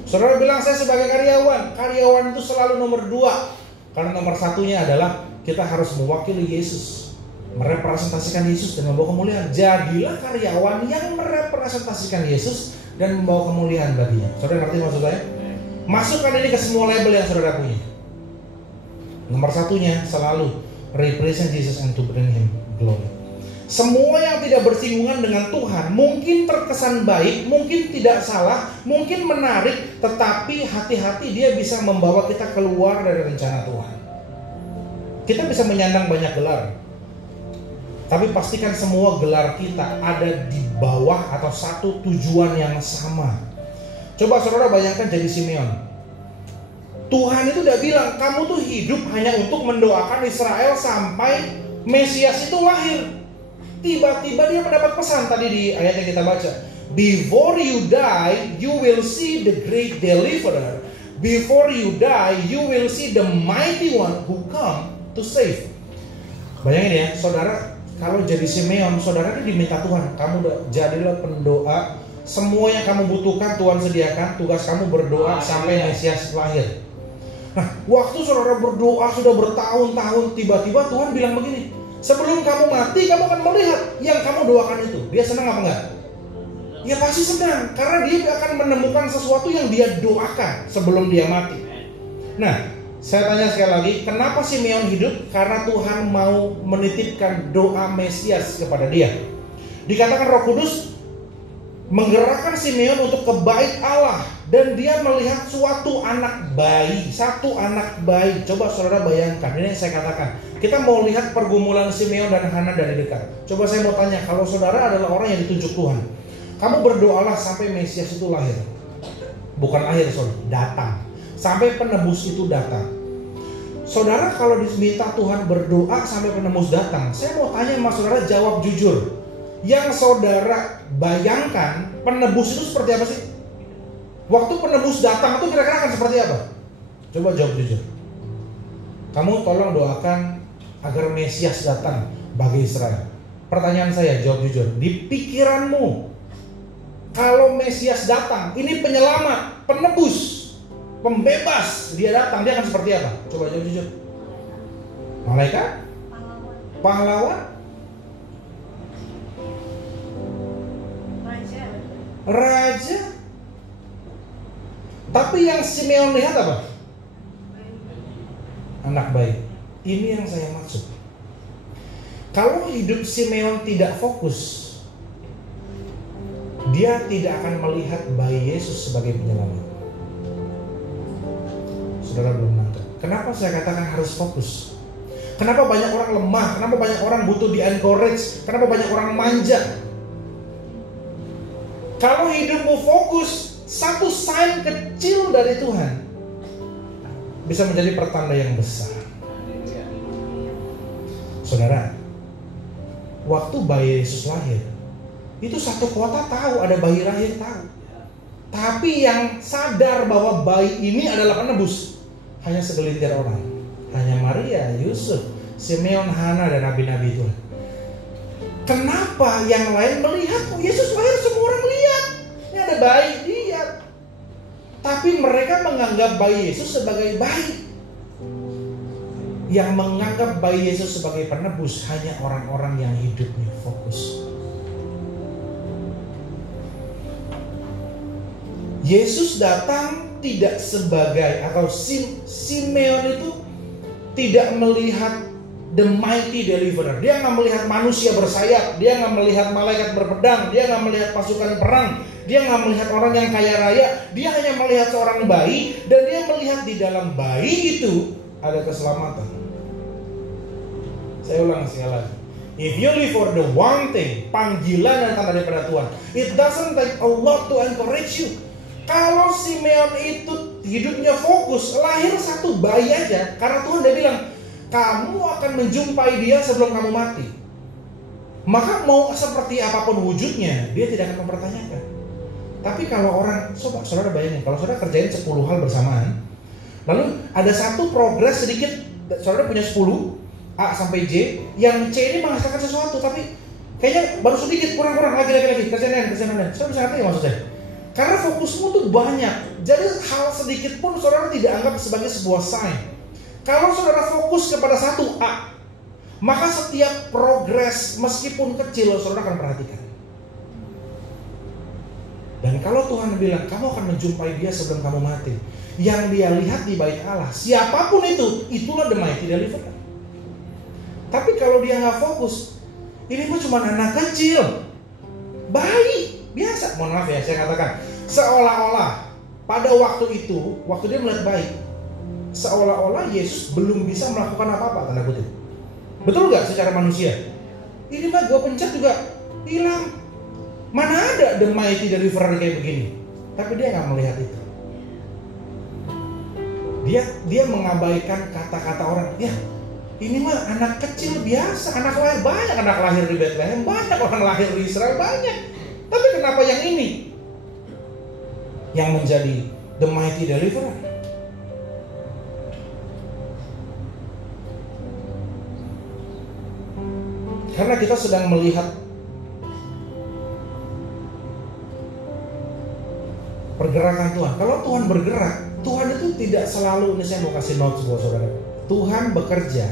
Saudara bilang saya sebagai karyawan itu selalu nomor 2. Karena nomor satunya adalah kita harus mewakili Yesus, merepresentasikan Yesus dan membawa kemuliaan. Jadilah karyawan yang merepresentasikan Yesus dan membawa kemuliaan baginya. Saudara ngerti maksud saya? Masukkan ini ke semua label yang saudara punya. Nomor satunya selalu represent Jesus and to bring Him glory. Semua yang tidak bersinggungan dengan Tuhan mungkin terkesan baik, mungkin tidak salah, mungkin menarik, tetapi hati-hati dia bisa membawa kita keluar dari rencana Tuhan. Kita bisa menyandang banyak gelar, tapi pastikan semua gelar kita ada di bawah atau satu tujuan yang sama. Coba saudara bayangkan jadi Simeon. Tuhan itu udah bilang, kamu tuh hidup hanya untuk mendoakan Israel sampai Mesias itu lahir. Tiba-tiba dia mendapat pesan tadi di ayat yang kita baca. Before you die, you will see the great deliverer. Before you die, you will see the mighty one who come to save. Bayangin ya, saudara, kalau jadi Simeon, saudara itu diminta Tuhan, kamu jadilah pendoa, semua yang kamu butuhkan Tuhan sediakan, tugas kamu berdoa sampai Mesias lahir. Nah, waktu saudara berdoa sudah bertahun-tahun, tiba-tiba Tuhan bilang begini, sebelum kamu mati, kamu akan melihat yang kamu doakan itu. Dia senang apa enggak? Ya pasti senang, karena dia akan menemukan sesuatu yang dia doakan sebelum dia mati. Nah, saya tanya sekali lagi, kenapa Simeon hidup? Karena Tuhan mau menitipkan doa Mesias kepada dia. Dikatakan Roh Kudus menggerakkan Simeon untuk kebait Allah, dan dia melihat suatu anak bayi, satu anak bayi. Coba saudara bayangkan, ini yang saya katakan. Kita mau lihat pergumulan Simeon dan Hana dari dekat. Coba saya mau tanya, kalau saudara adalah orang yang ditunjuk Tuhan, kamu berdoalah sampai Mesias itu lahir. Bukan lahir, saudara, datang. Sampai penebus itu datang. Saudara kalau diminta Tuhan berdoa sampai penebus datang, saya mau tanya sama saudara, jawab jujur. Yang saudara bayangkan penebus itu seperti apa sih? Waktu penebus datang itu kira-kira akan seperti apa? Coba jawab jujur. Kamu tolong doakan agar Mesias datang bagi Israel. Pertanyaan saya, jawab jujur. Di pikiranmu, kalau Mesias datang, ini penyelamat, penebus, pembebas, dia datang, dia akan seperti apa? Coba jawab jujur. Malaikat? Pahlawan? Raja. Tapi yang Simeon lihat apa? Anak bayi. Ini yang saya maksud. Kalau hidup Simeon tidak fokus, dia tidak akan melihat bayi Yesus sebagai penyelamat. Saudara belum nangkep. Kenapa saya katakan harus fokus? Kenapa banyak orang lemah? Kenapa banyak orang butuh di-encourage? Kenapa banyak orang manja? Kalau hidupmu fokus, satu sign kecil dari Tuhan bisa menjadi pertanda yang besar. Saudara, waktu bayi Yesus lahir, itu satu kota tahu ada bayi lahir, tahu. Tapi yang sadar bahwa bayi ini adalah penebus hanya segelintir orang. Hanya Maria, Yusuf, Simeon, Hana, dan nabi-nabi Tuhan. Kenapa yang lain melihat Yesus lahir, semua orang lihat, ini ada bayi, lihat. Tapi mereka menganggap bayi Yesus sebagai bayi. Yang menganggap bayi Yesus sebagai penebus hanya orang-orang yang hidupnya fokus. Yesus datang tidak sebagai, atau Simeon itu tidak melihat the mighty deliverer. Dia nggak melihat manusia bersayap, dia nggak melihat malaikat berpedang, dia nggak melihat pasukan perang, dia nggak melihat orang yang kaya raya. Dia hanya melihat seorang bayi, dan dia melihat di dalam bayi itu ada keselamatan. Saya ulang sekali lagi. If you live for the one thing, panggilan datang daripada Tuhan. It doesn't take a lot to encourage you. Kalau Simeon itu hidupnya fokus, lahir satu bayi aja, karena Tuhan dia bilang, kamu akan menjumpai dia sebelum kamu mati. Maka mau seperti apapun wujudnya, dia tidak akan mempertanyakan. Tapi kalau orang, saudara bayangin, kalau saudara kerjain 10 hal bersamaan, lalu ada satu progres sedikit, saudara punya 10, A sampai J, yang C ini menghasilkan sesuatu, tapi kayaknya baru sedikit, kurang, lagi, kerjaan lain. Saya bisa ngerti ya maksud saya? Karena fokusmu tuh banyak, jadi hal sedikit pun saudara tidak anggap sebagai sebuah sign. Kalau saudara fokus kepada satu A, maka setiap progres meskipun kecil saudara akan perhatikan. Dan kalau Tuhan bilang kamu akan menjumpai dia sebelum kamu mati, yang dia lihat di bait Allah, siapapun itu, itulah the mighty deliverer. Tapi kalau dia nggak fokus, ini mah cuma anak kecil, bayi biasa. Mohon maaf ya, saya katakan seolah-olah pada waktu itu, waktu dia melihat bayi, seolah-olah Yesus belum bisa melakukan apa-apa, tanda kutip. Betul nggak secara manusia? Ini mah gue pencet juga hilang. Mana ada the mighty deliverer kayak begini? Tapi dia nggak melihat itu. Dia mengabaikan kata-kata orang. Ya, ini mah anak kecil biasa, anak lahir banyak, anak lahir di Bethlehem banyak, orang lahir di Israel banyak. Tapi kenapa yang ini yang menjadi the mighty deliverer? Karena kita sedang melihat pergerakan Tuhan. Kalau Tuhan bergerak, Tuhan itu tidak selalu, ini saya mau kasih notes buat saudara. Tuhan bekerja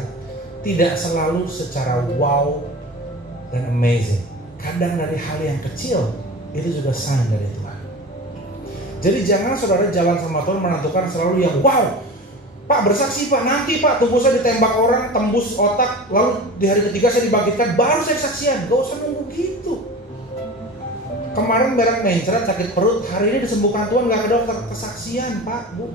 tidak selalu secara wow dan amazing. Kadang dari hal yang kecil itu juga sign dari Tuhan. Jadi jangan saudara jalan sama Tuhan menentukan selalu yang wow. Pak bersaksi Pak, nanti Pak tubuh saya ditembak orang, tembus otak, lalu di hari ketiga saya dibangkitkan, baru saya kesaksian. Gak usah nunggu gitu. Kemarin berak mencret, sakit perut, hari ini disembuhkan Tuhan, gak ada kesaksian Pak, Bu.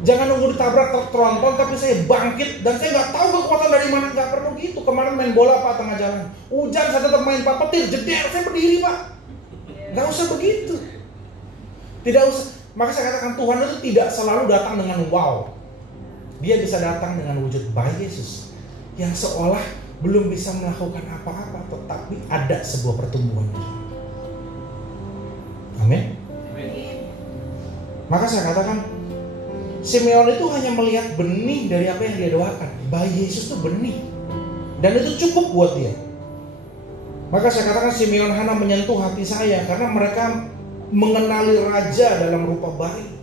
Jangan nunggu ditabrak tronton tapi saya bangkit dan saya gak tahu kekuatan dari mana, gak perlu gitu. Kemarin main bola Pak tengah jalan, hujan saya tetap main Pak, petir, jeder, saya berdiri Pak. Gak usah begitu. Tidak usah. Maka saya katakan Tuhan itu tidak selalu datang dengan wow. Dia bisa datang dengan wujud bayi Yesus yang seolah belum bisa melakukan apa-apa, tetapi ada sebuah pertumbuhan. Amin. Maka saya katakan Simeon itu hanya melihat benih dari apa yang dia doakan. Bayi Yesus itu benih, dan itu cukup buat dia. Maka saya katakan Simeon Hana menyentuh hati saya karena mereka mengenali raja dalam rupa bayi.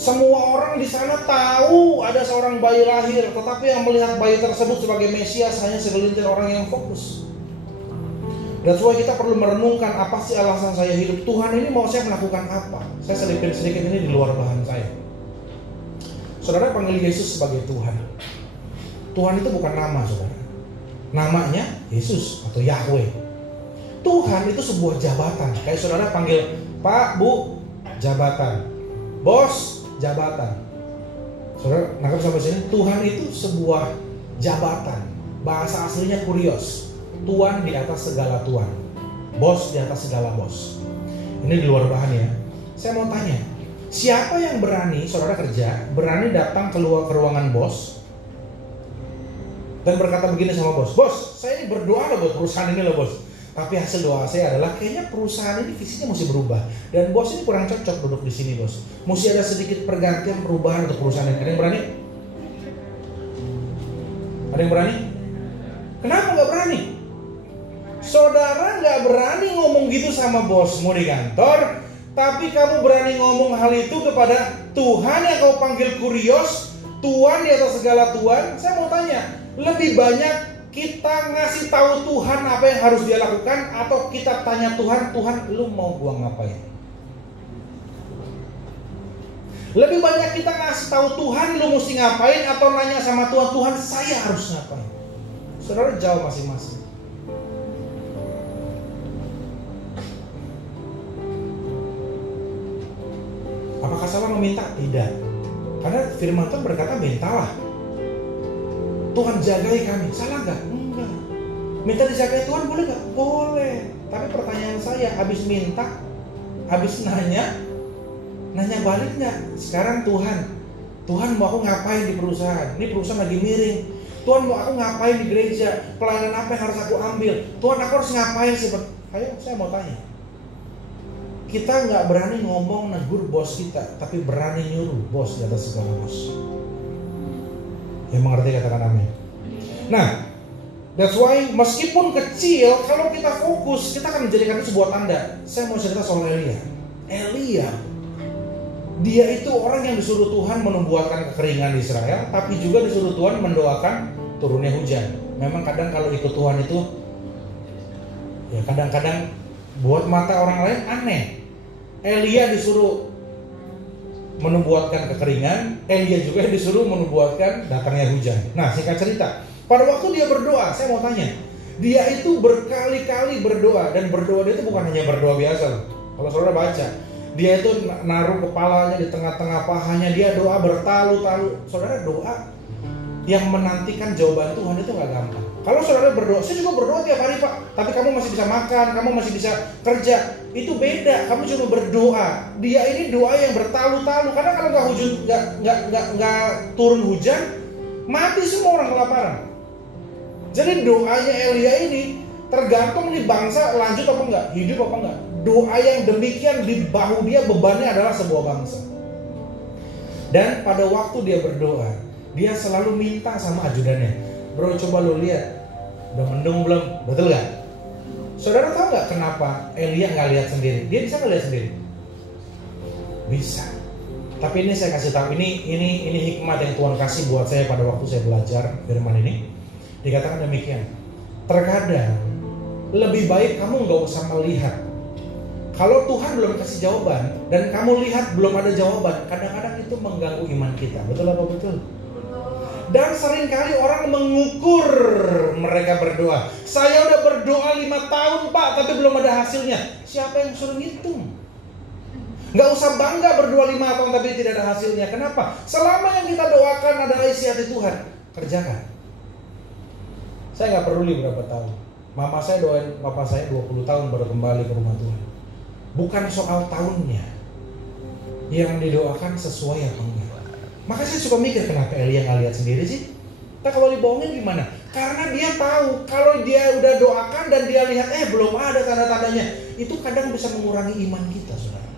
Semua orang di sana tahu ada seorang bayi lahir, tetapi yang melihat bayi tersebut sebagai Mesias hanya segelintir orang yang fokus. That's why kita perlu merenungkan, apa sih alasan saya hidup? Tuhan ini mau saya melakukan apa? Saya selipin sedikit ini di luar bahan saya. Saudara panggil Yesus sebagai Tuhan. Tuhan itu bukan nama, saudara. Namanya Yesus atau Yahweh. Tuhan itu sebuah jabatan. Kayak saudara panggil Pak, Bu, jabatan. Bos, jabatan. Saudara nangkap sampai sini? Tuhan itu sebuah jabatan. Bahasa aslinya kurios. Tuan di atas segala tuan. Bos di atas segala bos. Ini di luar bahan ya. Saya mau tanya, siapa yang berani, saudara kerja, berani datang keluar ke ruangan bos dan berkata begini sama bos, bos, saya ini berdoa loh buat perusahaan ini loh bos. Tapi hasil doa saya adalah kayaknya perusahaan ini visinya mesti berubah. Dan bos ini kurang cocok duduk di sini bos. Mesti ada sedikit pergantian perubahan untuk perusahaan ini. Ada yang berani? Ada yang berani? Kenapa gak berani? Saudara gak berani ngomong gitu sama bosmu di kantor, tapi kamu berani ngomong hal itu kepada Tuhan yang kau panggil kurios, Tuhan di atas segala Tuhan. Saya mau tanya, lebih banyak kita ngasih tahu Tuhan apa yang harus dia lakukan, atau kita tanya Tuhan, Tuhan lu mau gua ngapain? Lebih banyak kita ngasih tahu Tuhan lu mesti ngapain, atau nanya sama Tuhan, Tuhan saya harus ngapain? Saudara jawab masing-masing. Apakah salah meminta? Tidak. Karena firman Tuhan berkata mintalah, Tuhan jagai kami. Salah gak? Enggak. Minta dijagai Tuhan boleh gak? Boleh. Tapi pertanyaan saya, habis minta, habis nanya balik gak? Sekarang Tuhan mau aku ngapain di perusahaan? Ini perusahaan lagi miring. Tuhan mau aku ngapain di gereja? Pelayanan apa yang harus aku ambil? Tuhan aku harus ngapain sih? Ayo saya mau tanya. Kita gak berani ngomong negur bos kita, tapi berani nyuruh bos di atas segala bos. Yang mengerti katakan amin. Nah, that's why meskipun kecil, kalau kita fokus, kita akan menjadikan itu sebuah tanda. Saya mau cerita soal Elia. Dia itu orang yang disuruh Tuhan menumbuhkan kekeringan di Israel, tapi juga disuruh Tuhan mendoakan turunnya hujan. Memang kadang kalau ikut Tuhan itu, ya kadang-kadang buat mata orang lain aneh. Elia disuruh menubuatkan kekeringan, Elia juga disuruh menubuatkan datangnya hujan. Nah, singkat cerita, pada waktu dia berdoa, saya mau tanya, dia itu berkali-kali berdoa, dan berdoa dia itu bukan hanya berdoa biasa loh. Kalau saudara baca, dia itu naruh kepalanya di tengah-tengah pahanya, dia doa bertalu-talu. Saudara, doa yang menantikan jawaban Tuhan itu gak gampang. Kalau saudara berdoa, saya juga berdoa tiap hari Pak, tapi kamu masih bisa makan, kamu masih bisa kerja, itu beda. Kamu cuma berdoa. Dia ini doa yang bertalu-talu, karena kalau nggak turun hujan, mati semua orang kelaparan. Jadi doanya Elia ini tergantung nih bangsa lanjut apa enggak, hidup apa enggak. Doa yang demikian di bahu dia bebannya adalah sebuah bangsa. Dan pada waktu dia berdoa, dia selalu minta sama ajudannya, bro coba lo lihat, udah mendung belum? Betul gak? Saudara tahu gak kenapa Elia gak lihat sendiri? Dia bisa gak lihat sendiri? Bisa. Tapi ini saya kasih tahu, ini hikmat yang Tuhan kasih buat saya pada waktu saya belajar firman ini. Dikatakan demikian. Terkadang lebih baik kamu nggak usah melihat. Kalau Tuhan belum kasih jawaban dan kamu lihat belum ada jawaban, kadang-kadang itu mengganggu iman kita. Betul apa betul? Dan seringkali orang mengukur mereka berdoa. Saya udah berdoa 5 tahun Pak, tapi belum ada hasilnya. Siapa yang suruh ngitung? Gak usah bangga berdoa 5 tahun tapi tidak ada hasilnya. Kenapa? Selama yang kita doakan adalah isi hati Tuhan, kerjakan. Saya gak peduli berapa tahun. Mama saya doain papa saya 20 tahun baru kembali ke rumah Tuhan. Bukan soal tahunnya, yang didoakan sesuai apa enggak. Maka saya suka mikir, kenapa Elia nggak lihat sendiri sih? Nah, kalau dibohongin gimana? Karena dia tahu kalau dia udah doakan dan dia lihat belum ada tanda-tandanya, itu kadang bisa mengurangi iman kita, saudara.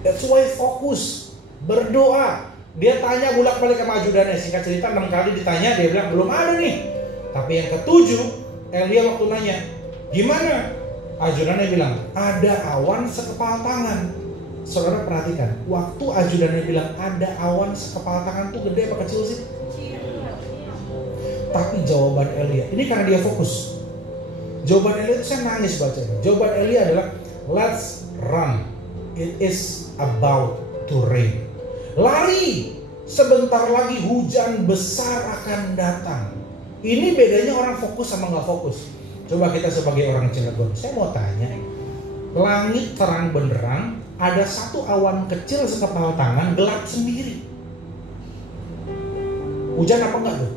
That's why fokus berdoa. Dia tanya bolak-balik sama ajudannya, singkat cerita 6 kali ditanya, dia bilang belum ada nih. Tapi yang ketujuh, Elia waktu nanya, gimana? Ajudannya bilang, ada awan sekepal tangan. Saudara perhatikan, waktu ajudannya bilang ada awan sekepal tangan tuh gede apa kecil sih? Tapi jawaban Elia, ini karena dia fokus. Jawaban Elia itu saya nangis baca. Jawaban Elia adalah, let's run. It is about to rain. Lari, sebentar lagi hujan besar akan datang. Ini bedanya orang fokus sama nggak fokus. Coba kita sebagai orang Cilegon, saya mau tanya, langit terang benderang, ada satu awan kecil sekepal tangan gelap sendiri. Hujan apa enggak tuh?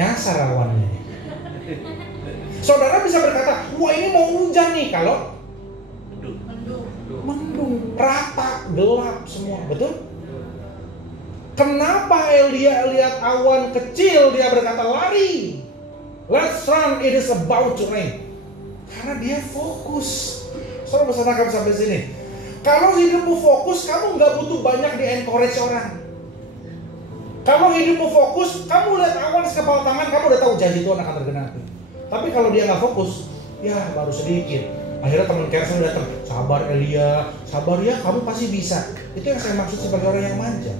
Nyasar awannya. Saudara bisa berkata, wah ini mau hujan nih, kalau mendung, rata, gelap semua, betul? Kenapa Elia lihat awan kecil dia berkata lari? Let's run, it is about to rain. Karena dia fokus. Saudara bisa nangkap sampai sini. Kalau hidupmu fokus, kamu nggak butuh banyak di-encourage orang. Kalau hidupmu fokus, kamu lihat awan sekepal tangan, kamu udah tahu janji Tuhan akan tergenapi. Tapi kalau dia nggak fokus, ya baru sedikit. Akhirnya teman Kersen datang, sabar Elia, sabar ya, kamu pasti bisa. Itu yang saya maksud sebagai orang yang manja.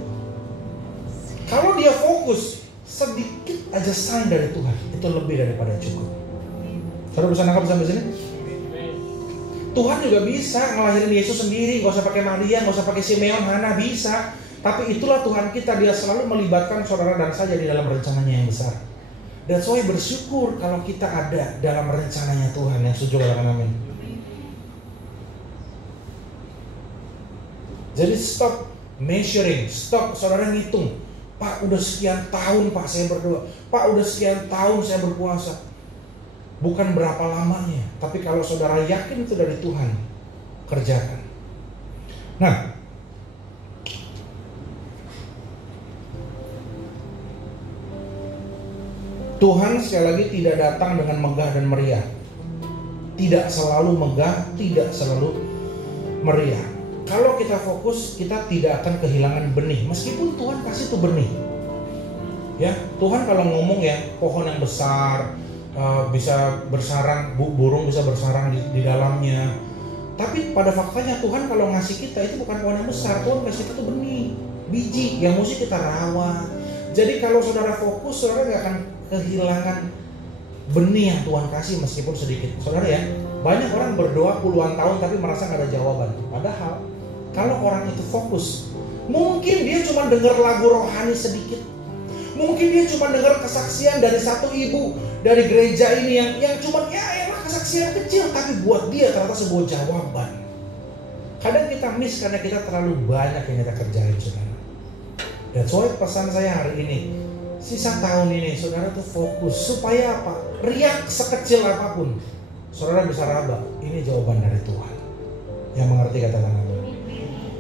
Kalau dia fokus, sedikit aja sign dari Tuhan, itu lebih daripada cukup. Saudara bisa nangkap sampai sini? Tuhan juga bisa ngelahirin Yesus sendiri, gak usah pakai Maria, gak usah pakai Simeon, Hana, bisa. Tapi itulah Tuhan kita, dia selalu melibatkan saudara dan saya di dalam rencananya yang besar. That's why bersyukur kalau kita ada dalam rencananya Tuhan. Yang setuju katakan amin. Jadi stop measuring, stop saudara ngitung. Pak udah sekian tahun Pak saya berdoa, Pak udah sekian tahun saya berpuasa. Bukan berapa lamanya, tapi kalau saudara yakin itu dari Tuhan, kerjakan. Nah, Tuhan sekali lagi tidak datang dengan megah dan meriah. Tidak selalu megah, tidak selalu meriah. Kalau kita fokus, kita tidak akan kehilangan benih. Meskipun Tuhan kasih tuh benih. Ya, Tuhan kalau ngomong ya, pohon yang besar, bisa bersarang, burung bisa bersarang di dalamnya. Tapi pada faktanya Tuhan kalau ngasih kita itu bukan pohon yang besar. Tuhan kasih kita tuh benih, biji yang mesti kita rawat. Jadi kalau saudara fokus, saudara gak akan kehilangan benih yang Tuhan kasih meskipun sedikit. Saudara ya, banyak orang berdoa puluhan tahun tapi merasa gak ada jawaban. Padahal kalau orang itu fokus, mungkin dia cuma dengar lagu rohani sedikit. Mungkin dia cuma dengar kesaksian dari satu ibu dari gereja ini yang cuma emang kesaksian kecil, tapi buat dia ternyata sebuah jawaban. Kadang kita miss karena kita terlalu banyak yang kita kerjain, saudara. That's why pesan saya hari ini, sisa tahun ini saudara tuh fokus supaya apa? Riak sekecil apapun, saudara bisa raba. Ini jawaban dari Tuhan. Yang mengerti kata-kata amin.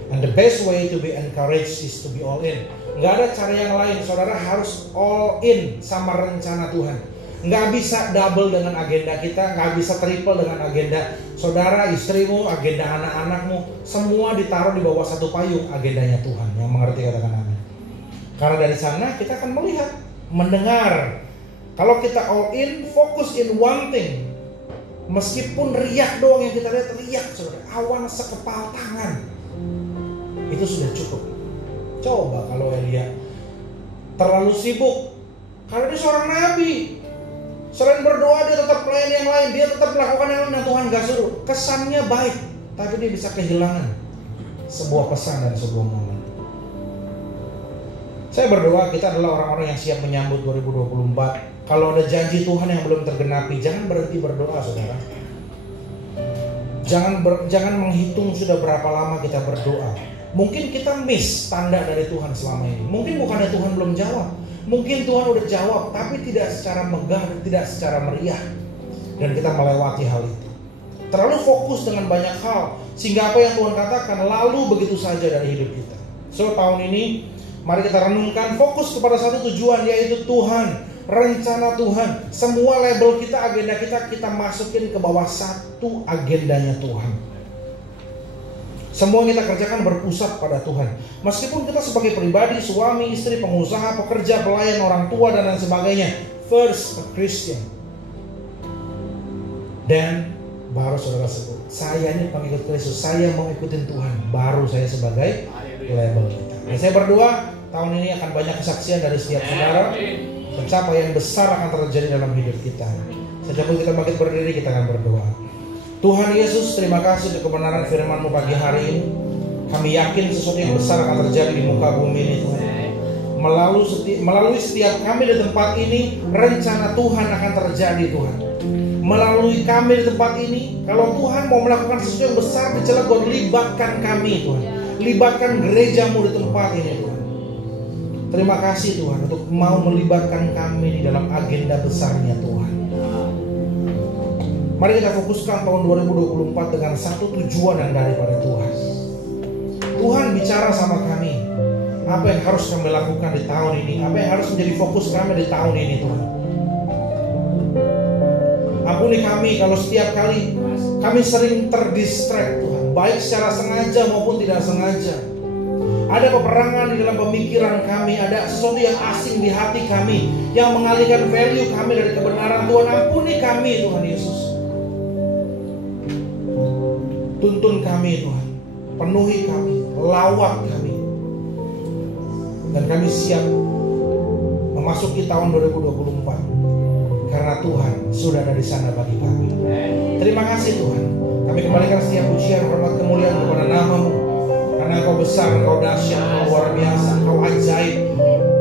And the best way to be encouraged is to be all in. Nggak ada cara yang lain, saudara harus all in sama rencana Tuhan. Nggak bisa double dengan agenda kita, nggak bisa triple dengan agenda saudara, istrimu, agenda anak-anakmu. Semua ditaruh di bawah satu payung, agendanya Tuhan. Yang mengerti katakan amin. Karena dari sana kita akan melihat, mendengar. Kalau kita all in, fokus in one thing, meskipun riak doang yang kita lihat, riak saudara, awan sekepal tangan. itu sudah cukup. Coba kalau Elia terlalu sibuk, karena dia seorang nabi, selain berdoa dia tetap melayani yang lain, dia tetap melakukan yang lain, Tuhan gak suruh. Kesannya baik, tapi dia bisa kehilangan sebuah pesan dan sebuah momen. Saya berdoa kita adalah orang-orang yang siap menyambut 2024. Kalau ada janji Tuhan yang belum tergenapi, jangan berhenti berdoa, saudara. Jangan menghitung sudah berapa lama kita berdoa. Mungkin kita miss tanda dari Tuhan selama ini. Mungkin bukannya Tuhan belum jawab. Mungkin Tuhan udah jawab, tapi tidak secara megah dan tidak secara meriah. Dan kita melewati hal itu. Terlalu fokus dengan banyak hal, sehingga apa yang Tuhan katakan lalu begitu saja dari hidup kita. So tahun ini mari kita renungkan, fokus kepada satu tujuan, yaitu Tuhan, rencana Tuhan. Semua label kita, agenda kita masukin ke bawah satu agendanya Tuhan. Semua yang kita kerjakan berpusat pada Tuhan. Meskipun kita sebagai pribadi, suami, istri, pengusaha, pekerja, pelayan, orang tua, dan lain sebagainya. First, a Christian. Dan baru saudara sebut, saya ini pengikut Kristus, saya mau ikutin Tuhan. Baru saya sebagai label kita. Dan saya berdoa, tahun ini akan banyak kesaksian dari setiap saudara. Pencapaian besar akan terjadi dalam hidup kita. Sejak kita bangkit berdiri, kita akan berdoa. Tuhan Yesus, terima kasih untuk kebenaran firman-Mu pagi hari ini. Kami yakin sesuatu yang besar akan terjadi di muka bumi ini, Tuhan. Melalui setiap kami di tempat ini, rencana Tuhan akan terjadi, Tuhan. Melalui kami di tempat ini, kalau Tuhan mau melakukan sesuatu yang besar di Cilegon, libatkan kami, Tuhan. Libatkan gereja-Mu di tempat ini, Tuhan. Terima kasih Tuhan untuk mau melibatkan kami di dalam agenda besarnya Tuhan. Mari kita fokuskan tahun 2024 dengan satu tujuan yang daripada Tuhan. Tuhan bicara sama kami, apa yang harus kami lakukan di tahun ini, apa yang harus menjadi fokus kami di tahun ini, Tuhan. Ampuni kami kalau setiap kali kami sering terdistract, Tuhan, baik secara sengaja maupun tidak sengaja. Ada peperangan di dalam pemikiran kami, ada sesuatu yang asing di hati kami yang mengalihkan value kami dari kebenaran. Tuhan, ampuni kami, Tuhan Yesus. Tuntun kami, Tuhan. Penuhi kami, lawat kami. Dan kami siap memasuki tahun 2024 karena Tuhan sudah ada di sana bagi kami. Terima kasih Tuhan. Kami kembalikan setiap pujian, hormat, kemuliaan kepada nama-Mu. Karena Engkau besar, Engkau dahsyat, Engkau luar biasa, Engkau ajaib.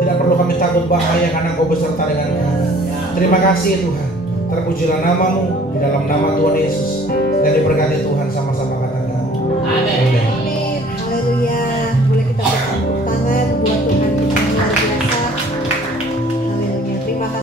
Tidak perlu kami takut bahaya karena Engkau beserta dengan kami. Terima kasih Tuhan. Terpujilah nama-Mu di dalam nama Tuhan Yesus. Dan diberkati Tuhan, sama-sama katakan amin.